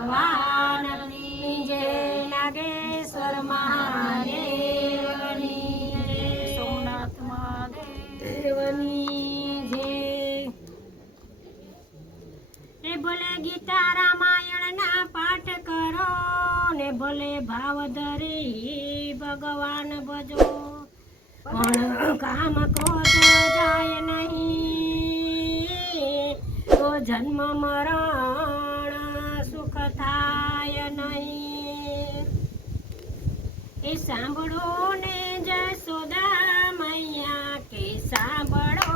ભગવાનની જય, નાગેશ્વર મહાદેવની જય, સોમનાથ મહાદેવની જય. ને ભલે ગીતા રામાયણના પાઠ કરો ને ભલે ભાવ ધરી ભગવાન ભજો, પણ કામ ક્રોધ જાય નહીં તો જન્મ મરણ સુખ થાય નહીં. એ સાંભળો ને જશોદા મૈયા કે સાંભળો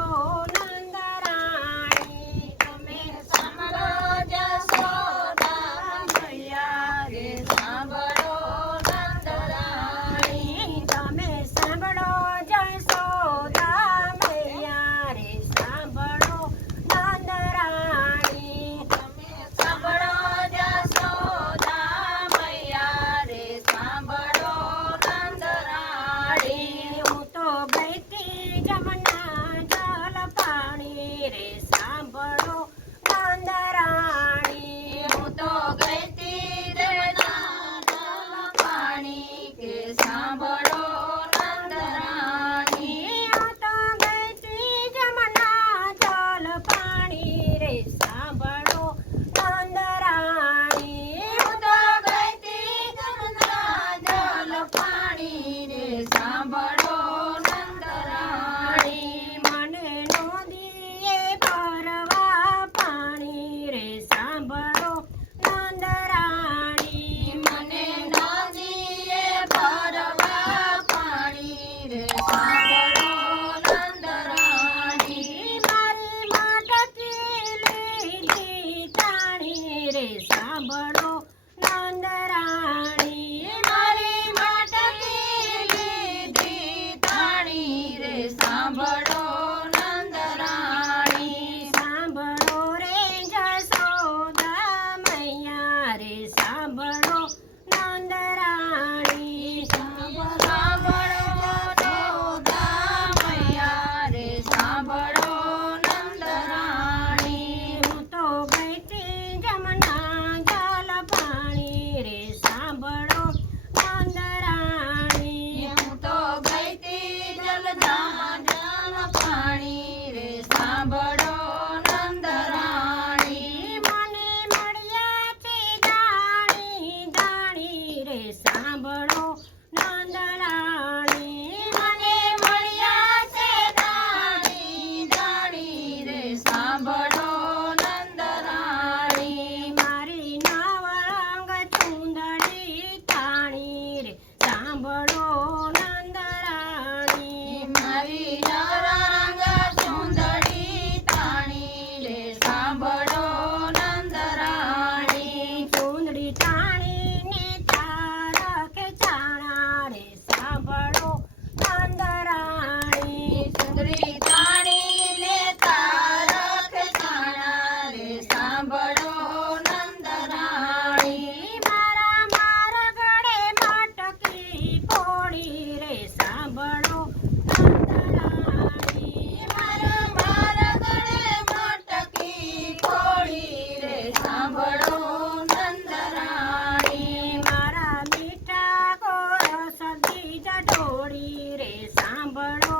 નંદરાણી, તમે સાંભળો જશોદા મૈયા રે સાંભળો નંદરાણી, તમે સાંભળો જશોદા મૈયા રે સાંભળો નંદરાણી, તમે સાંભળો જશોદા મૈયા રે સાંભળો નંદરાણી. હું તો ગઈતી જમના જલ પાણી રે સાંભળો નંદરાણી, હું તો ગઈતી જમના જલ પાણી કે સાંભળો નંદરાણી, હું તો ગઈતી જમના જલ પાણી રે સાંભળો નંદરાણી, હું તો ગઈતી જમના જલ પાણી રે સાંભળો નંદરાણી. મને નદીએ ભરવા પાણી રે સાંભળો નંદરાણી, મને નદીએ ભરવા પાણી રે સાંભળો નંદરાણી, મારી માટકી લીધી તાણી રે સાંભળો નંદરાણી, મારી માટકી લીધી તાણી રે સાંભળો નંદરાણી. સાંભળો રે જશોદા મૈયા રે સાંભળો નંદરાણી, સાંભળો જશોદા મૈયા રે સાંભળો નંદરાણી. હું તો ગઈતી જમના જલ પાણી રે સાંભળો નંદરાણી, હું તો ગઈતી જલના જલ પાણી રે સાંભળો નંદરાણી. મને મળ્યા છે દાણી દાણી રે સાંભળો નંદરાણી, મને મળ્યા છે દાણી દાણી રે સાંભળો નંદરાણી, મારી નવરંગ ચુંદડી તાણી રે સાંભળો નંદરાણી, મારી નવરંગ ચુંદડી તાણી રે સાંભળો નંદરાણી, ચુંદડી તાણી ને તારકે ચાણા રે સાંભળો નંદરાણી, ચુંદડી તાણી ને તારકે ચાણા રે સાંભળો નંદરાણી, મારા મારગડે માટકી ફોડી રે સાંભળો નંદરાણી, મારા મારગડે માટકી ફોડી રે સાંભળો નંદરાણી, મારા મીઠા ગોરસ બીજ ઢોળી રે સાંભળો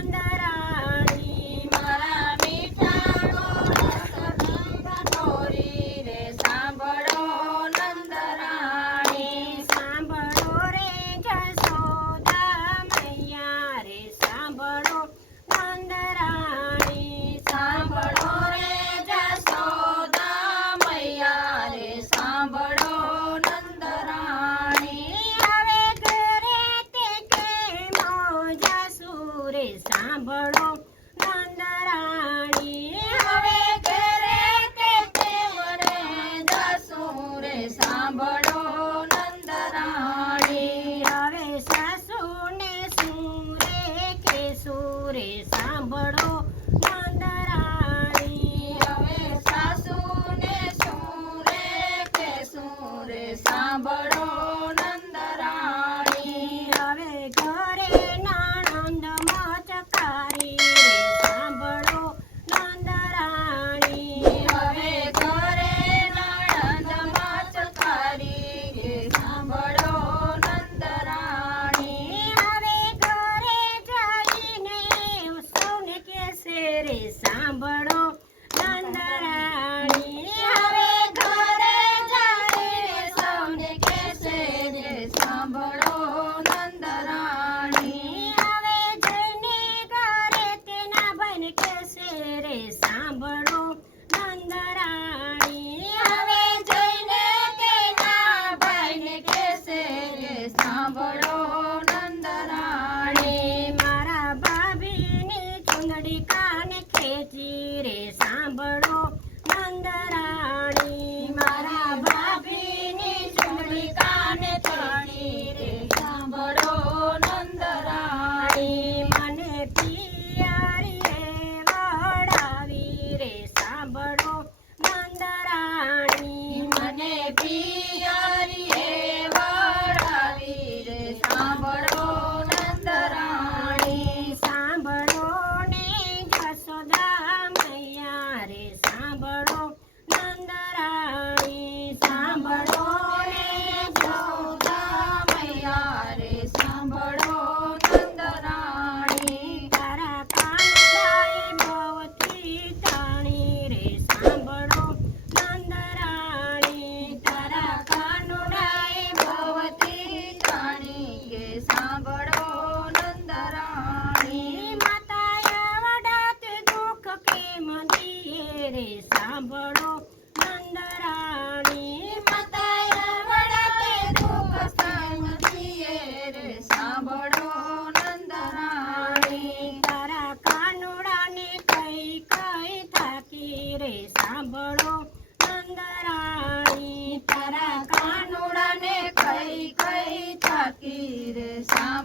નંદરાણી, મારા મીઠા ગોરસ બીજ ઢોળી રે સાંભળો નંદરાણી, સાંભળો રે જશોદા મૈયા રે સાંભળો નંદરાણી, સાંભળો રે જશોદા મૈયા રે સાંભળો નંદરાણી. હવે ઘરે તે કેમ જશું રે સાંભળો નંદરાણી, હવે ઘરે તે કેમ રે જશું રે સાંભળો નંદરાણી, હવે સાસુને શું રે કહેશું રે સાંભળો નંદરાણી, હવે સાસુને શું રે કહેશું રે સાંભળો નંદરાણી, હવે ઘરે નણંદ મચકારી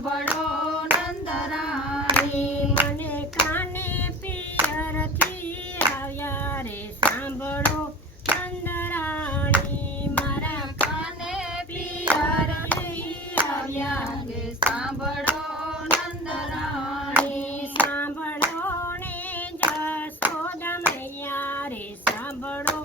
સાંભળો નંદરાણી મને કાને પિયરથી આવ્યા રે સાંભળો નંદરાણી મારા કાને પિયરથી આવ્યા રે સાંભળો નંદરાણી સાંભળો ને જશોદા મૈયા રે સાંભળો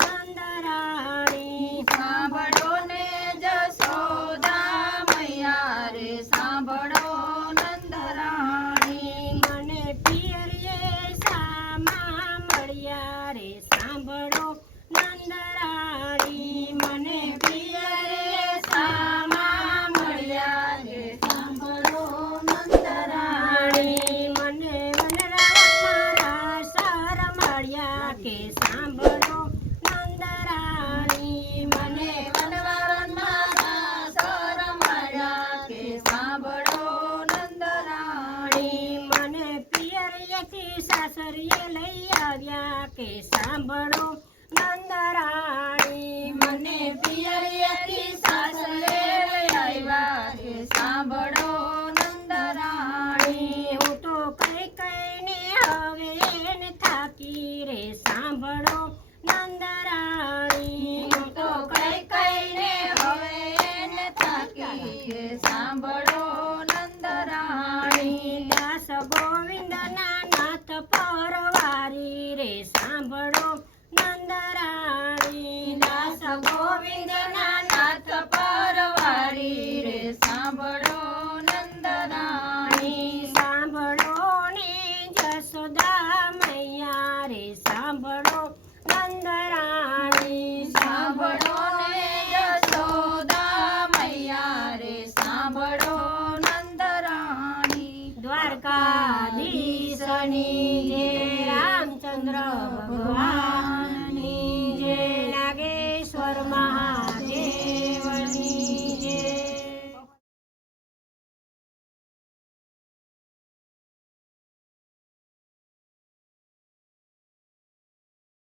નંદરાણી સાંભળો ને જશોદા મૈયા રે સાંભળો નંદરાણી મને પિયરીએ સામા મળ્યા રે સાંભળો નંદરાણી મને પિયરે સામા મળ્યા રે સાંભળો નંદરાણી મને વનરાવણ મારા સર મળ્યા કે સાંભળો નંદરાણી મને વનવારણ મારા સર મળ્યા કે સાંભળો નંદરાણી મને પિયરિયેથી સાસરીએ લઈ આવ્યા કે સાંભળો નંદરાણી મને પિયરિયેથી સાસરે લઈ આવ્યા કે સાંભળો નંદરાણી હું તો કઈ કઈને હવે એને થાકી રે સાંભળો નંદરાણી હું તો કઈ કઈને હવે એને થાકી રે સાંભળો નંદરાણી દાસ ગોવિંદના નાથ પરવારી રે સાંભળો નંદરાણી દાસ ગોવિંદના નાથ પરવારી રે સાંભળો નંદરાણી સાંભળો ને જશોદા મૈયા રે સાંભળો નંદરાણી સાંભળો ને યશોદા મૈયા રે સાંભળો નંદરાણી દ્વારકાધીશની જય રામચંદ્ર